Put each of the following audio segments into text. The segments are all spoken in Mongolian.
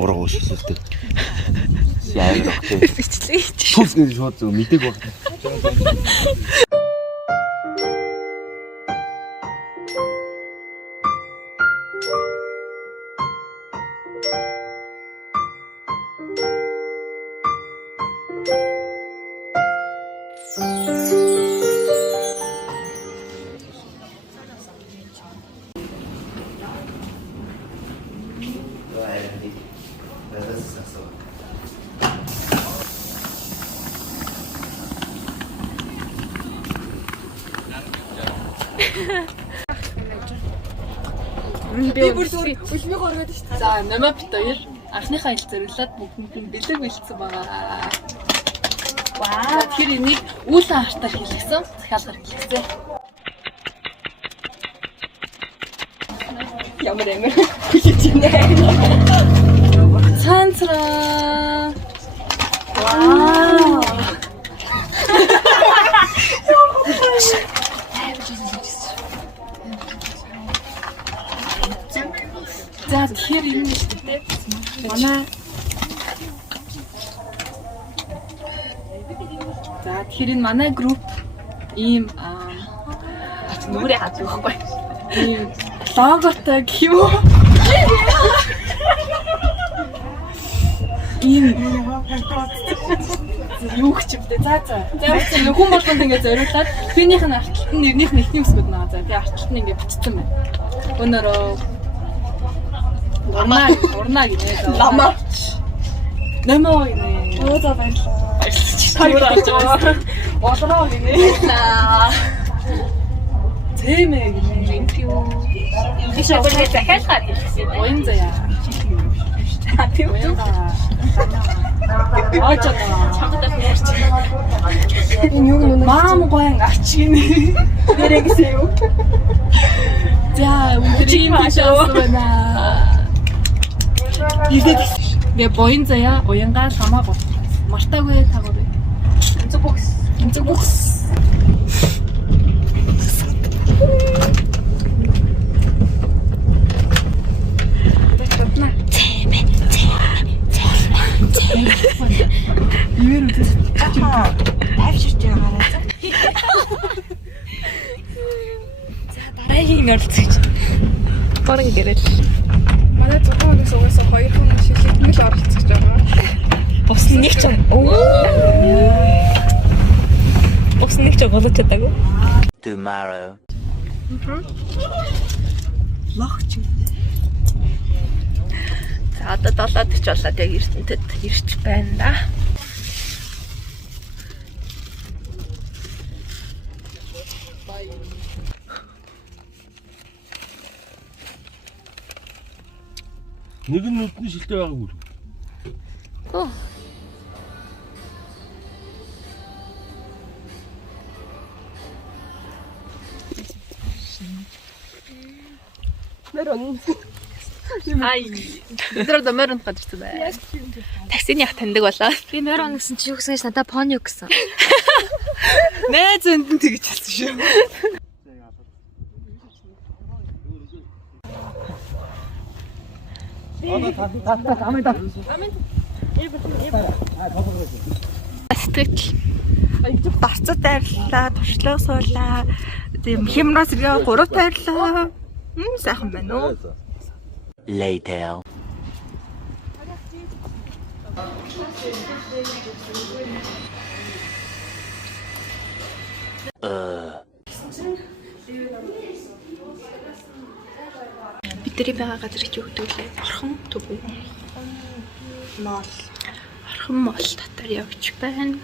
Ураг уушилтэй. Яа гэх вэ? Бичлээ. Түс гэж шууд зөв мэдээг баг. Би бүр үлмиг оргоод шүү дээ. За, намаа бит хоёр анхныхаа ил зориулаад бүгд нь бэлэг бэлдсэн байгаа. Вау. Тэгэхээр энийг үүлэн хартаар хийлгэсэн. Захиалгаар хийлгэсэн. Ямар амар хүлээж байна. Цаанцраа. Вау. За тэгэхээр юм л шүү дээ. Манай. За тэгэхээр энэ манай групп ийм нүрээ хаад байхгүй. Ийм логотой гэх юм уу? Ийм юу ч юм дээ. За хүн болгонд ингэ зориулаад хийнийх нь артталт нь нэрнийх нь ихний үсгүүд наа. За тэгээ артталт нь ингэ бичсэн байна. Өнөөрөө Урнаа гинэ. Лама. Нэмоо гинэ. Өөдөө баярлаа. Баярлалаа. Олроо гинэ. Тэмээ гинэ. Thank you. Би шоуны захиалгаар хэлсэн. Уян заяа. Тийм үү? Аачаа. Чамдаа ярьж. Энэ юу юм бэ? Маам гоён ач гинэ. Нэрэгсээ юу? За, үгүй юм байна. Гэ боин заяа уянгаа хамаагүй мартаагүй тагуурыг энцэг бокс За дараагийн оролцогч борон гэрэл манай 6 хоногс угаасаа 2 хүн шилжигдмэл оролцож байгаа. Бус нэг ч бус нэг ч голож чадаагүй. Tomorrow. Логч. За одоо 70-д ч болоод яг ертөндөд ирч байна да. Нэг нь нүдний шилтэй байгаагүй. Оо. Мэрон. Ай. Өдрөө дэмэрэн гадарсан бай. Таксины ах таньдаг болоо. Би морон гэсэн чи юу гэсэн гэж надад понио гэсэн. Найз зөнд нь тэгж хэлсэн шүү. Сэтгэл. Барцад дайрлаа, туршлага суулаа. Тийм хямраас би 3 тайрлаа. Сайхан байна уу? Later. Бидний байгаа газар чи өгдөг лээ. Орхон төв үү? Мол. Орхон мол татар явж байна.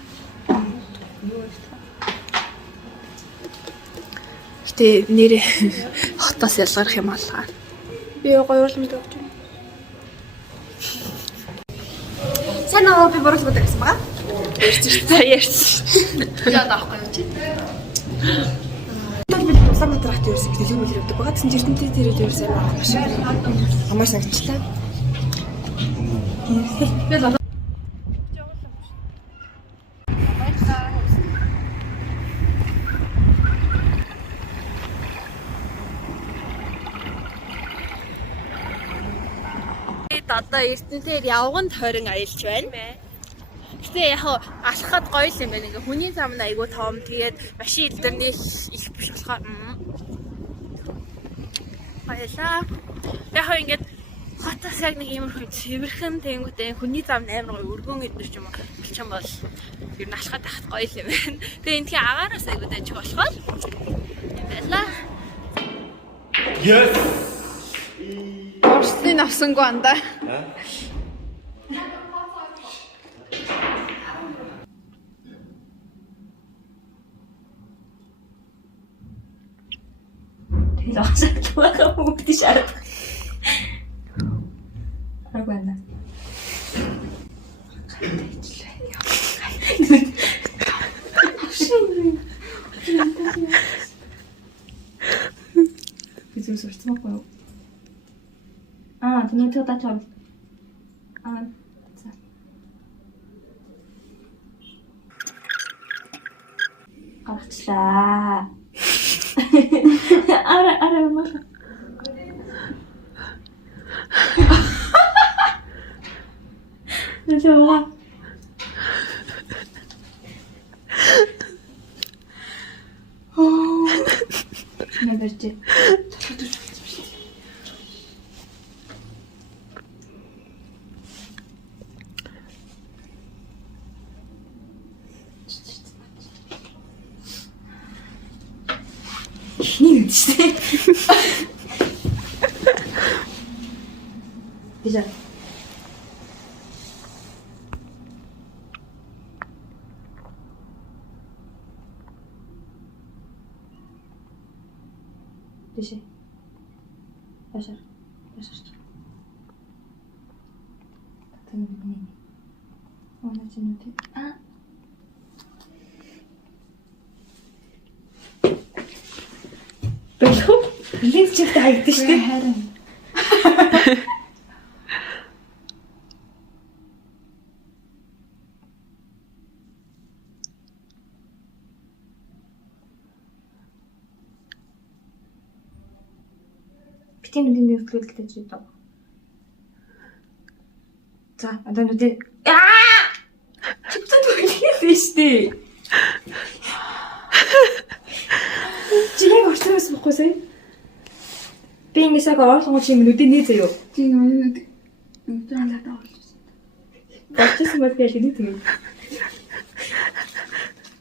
Гэтэ нэрээ хотоос ялгарх юм алгаа. Би гоёролмод өгч байна. Сайн аа би борол бодох гэсэн байгаа. Ярьсан. Яа даахгүй юу чи? Би Улаанбаатар хот ерөөсөө дэлгүүр мэл өгдөг байгаа. Тэсэн Эрдэнэтэй дээрээ ерөөсөө маш амар санагчлаа. бид одоо Эрдэнэтээр явган тойрон аялж байна. Гэтэ яг алхахад гоё юм байна. Ингээ хүний зам нь айгүй том. Тэгээд машин илэрний их биш болохоор баялаа. Яг ингээд хотоос яг нэг иймэрхүү цэвэрхэн тэнгүүтэй хүний зам амар гоё өргөн идэр ч юм уу болчихсон бол ер нь алхахад тахт гоё юм байна. Тэгээд энтхийн агаараас айгүй дайж болохоор баялаа. Yes. Орсны авсангүй анда. тэгэл очоод байгаа бүгд шаард. Арга байна. Biz surtsam ako. Тэнийтэй удаа чам. За. Гарчлаа. Ара мах. Нэлээ. Нэрчээ. Хин үстэй. Déjà. Déjà. Başar. Başar. Tamam ne? Ona için ne? Бэлхүү линз чигтэй хаягдсан шүү дээ. Харин. Битэн нүдийн нэрвэлтэй ч юм. За, одоо нүдийн чигтэй түлхээ шүү дээ. Чигээр орчноос бохгүй сая. Би ингэсэг орлого чи минутын нээ заяо. Чи минут надад орлоо. Бачсан мэт гэж нэг тийм.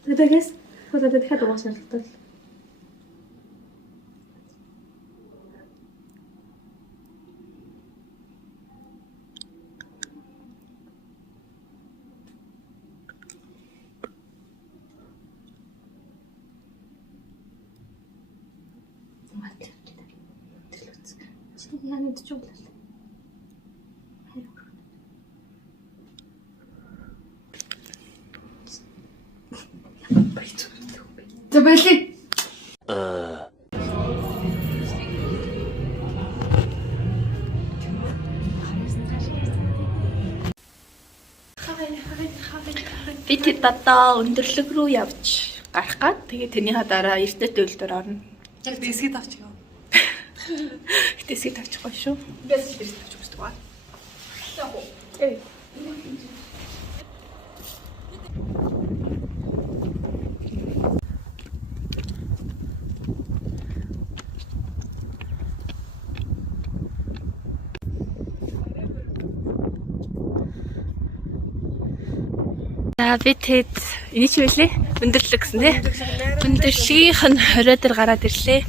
Тэдэгээс фото дахиад угаасаа л. Надад ч болоо. За байлиг. Би тэд одоо өндөрлөг рүү явж гарах гад тэгээ тэрний хадараа эртнэт үйлдвэр орно. Яг дэсгэд авчих юм. Тэсгэд авчихгүй шүү. Би л дэсгэд авчих үздэг ба. Яг уу. За би тэд энийг ч байлээ. Өндөрлөг гэсэн тий. Өндөрлөгийнх нь 20 дээр гараад ирлээ.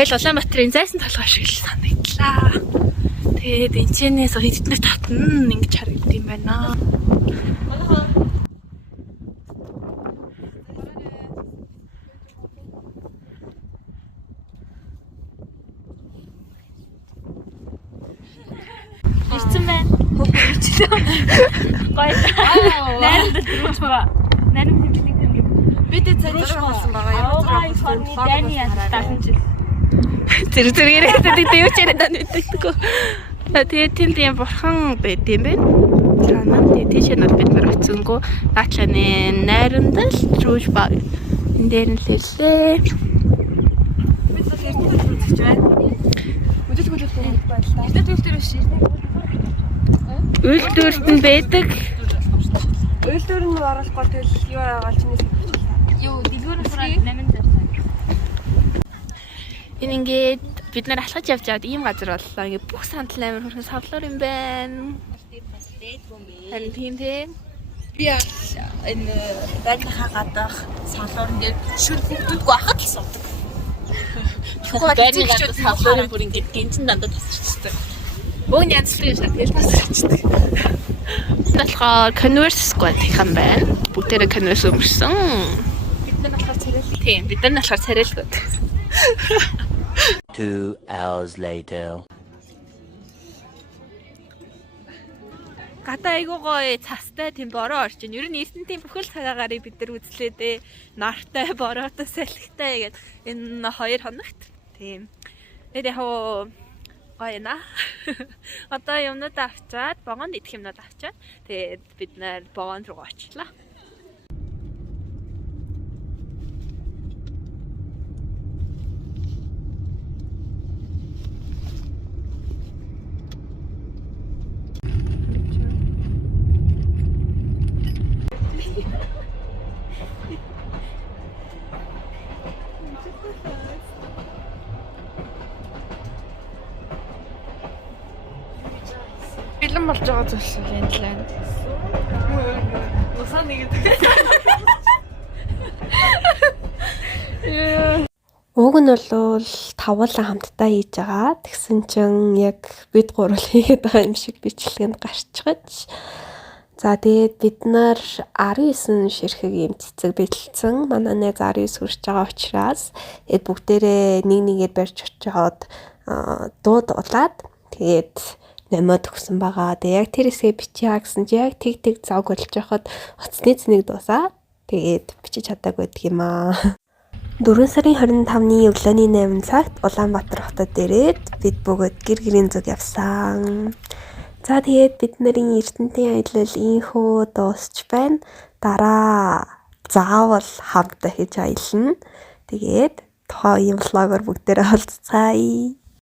Тэгэл Улаанбаатарын зайсан толгой шиг л санагдлаа. Тэгээд энэчнээс хэдтнэр татна ингэж харагдсан юм байна. Ирсэн байна. Гоё. Найранд дөрөж байгаа. Найранд хэмждэг юм. Бид цариш болсон байгаа. Ямар зэрэг дайны ядталсан жил. Зэрэгээрээ гэдэг юу ч яриад мэддэггүй. Тэгээд тэнд юм бурхан байд юм байна. Цаанаа тэгээд тийш нь бид нар очсонгүй. Даачааны найранд л рүүж баг. Энд дээр нь л ирлээ. бид л эрдэнэт үзэж байна. Өдөрт байлаа. Эрдэнэт үйлдвэр биш. Үйлдвэрт нь байдаг. Үйлдвэр нь оруулахгүй тэгэл юу байгаа чинээс Юу, дэлгүүрийн сураад 800. Энэ ингээд бид нар алхаж явж байгаад ийм газар боллоо. Ингээд бүх сандал амар хөрхөн савлуур юм байна. Харин тийм. Би энэ байрныхаа гадаах салуур ингээд шүр бүгдгүй ахад л суудаг. Байрны гадаах салуурын бүр ингээд гинцэн дандаа тасчихдаг. Бөөн янзлах юм шиг тэгэл тасчихдаг. Болохоор Converse Squad гэх юм байна. Бүгдээрээ Converse өмөрсөн. Бид нар болохоор царай. Тийм, бид нар болохоор царайлгууд. 2 hours later. Гадаа айгуу гоё цастай тийм бороо орж ийн. Ер нь эсэнтийн бүхэл цагаагарыг бид нар үзлээ дээ. Нартай, бороотой, салхитай гэдэг энэ 2 хоногт. Тийм. Тэр яг гоё наа. Одоо юмнууд авчаад, богонд идэх юмнууд авчаад тэгээд бид нар богонд руу очлаа. Бэлэн болж байгаа зүйлс үү энэ лайн. Усаа нэгэдэг. Уг нь бол тавуулаа хамтдаа хийж байгаа. Тэгсэн чинь яг бид гурвал хийгээд байгаа юм шиг бичлэгэнд гарчгаж. За тэгээд бид нар 19 ширхэг юм цэцэг бэлдсэн. Манай найз 19 хүрч байгаа учраас тэгээд бүгдээрээ нэг нэгээр барьж очиод дуудуулаад тэгээд намайг төгсөн байгаа. Тэгээд яг тэр хэсгээ бичиж гэсэн чи яг тэг зог болж байхад оцны цэнийг дуусаад тэгээд бичиж чадаагүй гэдэг юм аа. 4 сарын 25-ны өглөөний 8 цагт Улаанбаатар хотод ирээд бид бүгд гэр гэрийн зүг явсан. За тэгээд бид нарын Эрдэнэтийн аялал ийхүү дуусч байна. Дараа заавал хамтдаа хийж аялна. Тэгээд тухайн юм влогоор бүгдээрээ холцгаая.